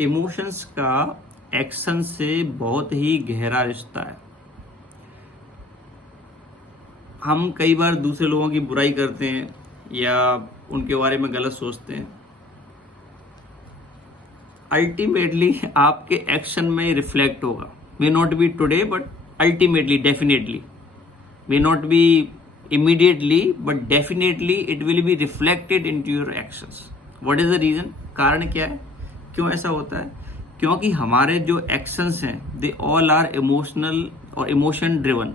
Emotions का action से बहुत ही गहरा रिश्ता है। हम कई बार दूसरे लोगों की बुराई करते हैं या उनके बारे में गलत सोचते हैं। अल्टीमेटली आपके एक्शन में रिफ्लेक्ट होगा। May not be today but ultimately, definitely, may not be immediately but definitely it will be reflected into your actions. What is the reason? कारण क्या है, क्यों ऐसा होता है? क्योंकि हमारे जो एक्शंस हैं दे ऑल आर इमोशनल और इमोशन ड्रिवन।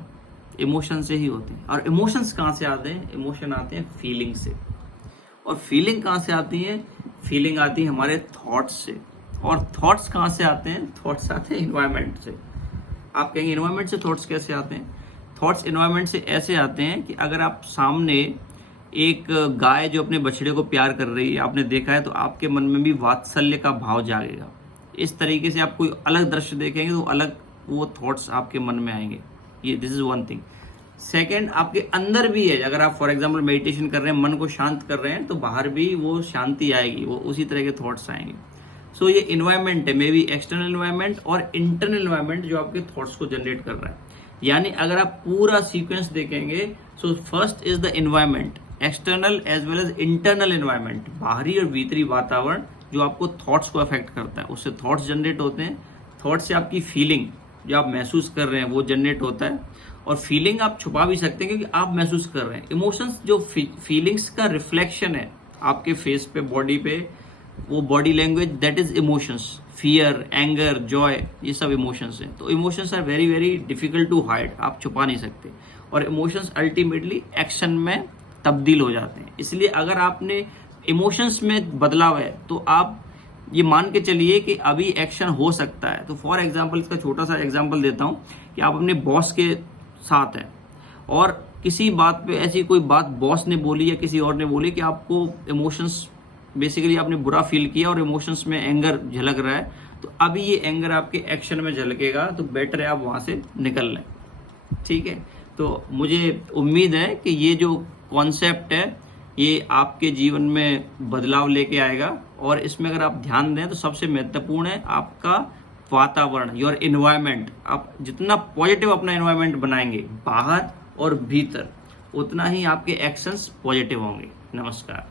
इमोशन से ही होते हैं। और इमोशंस कहाँ से आते हैं? इमोशन आते हैं फीलिंग से। और फीलिंग कहाँ से आती है? फीलिंग आती है हमारे थॉट्स से। और थॉट्स कहाँ से आते हैं? थॉट्स आते हैं इन्वायरमेंट से। आप कहेंगे इन्वायरमेंट से थॉट्स कैसे आते हैं? थॉट्स इन्वायरमेंट से ऐसे आते हैं कि अगर आप सामने एक गाय जो अपने बछड़े को प्यार कर रही है आपने देखा है, तो आपके मन में भी वात्सल्य का भाव जागेगा। इस तरीके से आप कोई अलग दृश्य देखेंगे तो अलग वो थॉट्स आपके मन में आएंगे। ये this is one thing. Second, आपके अंदर भी है। अगर आप फॉर एग्जाम्पल मेडिटेशन कर रहे हैं, मन को शांत कर रहे हैं, तो बाहर भी वो शांति आएगी, वो उसी तरह के थॉट्स आएंगे। सो ये इन्वायरमेंट है, मे बी एक्सटर्नल इन्वायरमेंट और इंटरनल इन्वायरमेंट जो आपके थॉट्स को जनरेट कर रहा है। यानी अगर आप पूरा सीक्वेंस देखेंगे, so first is the environment, external as well as internal environment, बाहरी और भीतरी वातावरण जो आपको थॉट्स को अफेक्ट करता है। उससे थॉट्स जनरेट होते हैं। थॉट्स से आपकी फीलिंग जो आप महसूस कर रहे हैं वो जनरेट होता है। और फीलिंग आप छुपा भी सकते हैं क्योंकि आप महसूस कर रहे हैं। इमोशंस जो फीलिंग्स का रिफ्लेक्शन है आपके फेस पे, बॉडी पे, वो body language, that is emotions. Fear, anger, joy, ये सब इमोशंस हैं। तो emotions are very very difficult to hide, आप छुपा नहीं सकते। और इमोशंस अल्टीमेटली एक्शन में तब्दील हो जाते हैं। इसलिए अगर आपने इमोशंस में बदलाव है तो आप ये मान के चलिए कि अभी एक्शन हो सकता है। तो फॉर एग्जाम्पल, इसका छोटा सा एग्जाम्पल देता हूँ कि आप अपने बॉस के साथ हैं और किसी बात पे ऐसी कोई बात बॉस ने बोली या किसी और ने बोली कि आपको इमोशंस, बेसिकली आपने बुरा फील किया और इमोशंस में एंगर झलक रहा है। तो अभी ये एंगर आपके एक्शन में झलकेगा, तो बेटर है आप वहाँ से निकल लें। ठीक है, तो मुझे उम्मीद है कि ये जो कॉन्सेप्ट है ये आपके जीवन में बदलाव लेके आएगा। और इसमें अगर आप ध्यान दें तो सबसे महत्वपूर्ण है आपका वातावरण, योर इन्वायरमेंट। आप जितना पॉजिटिव अपना इन्वायरमेंट बनाएंगे बाहर और भीतर, उतना ही आपके एक्शंस पॉजिटिव होंगे। नमस्कार।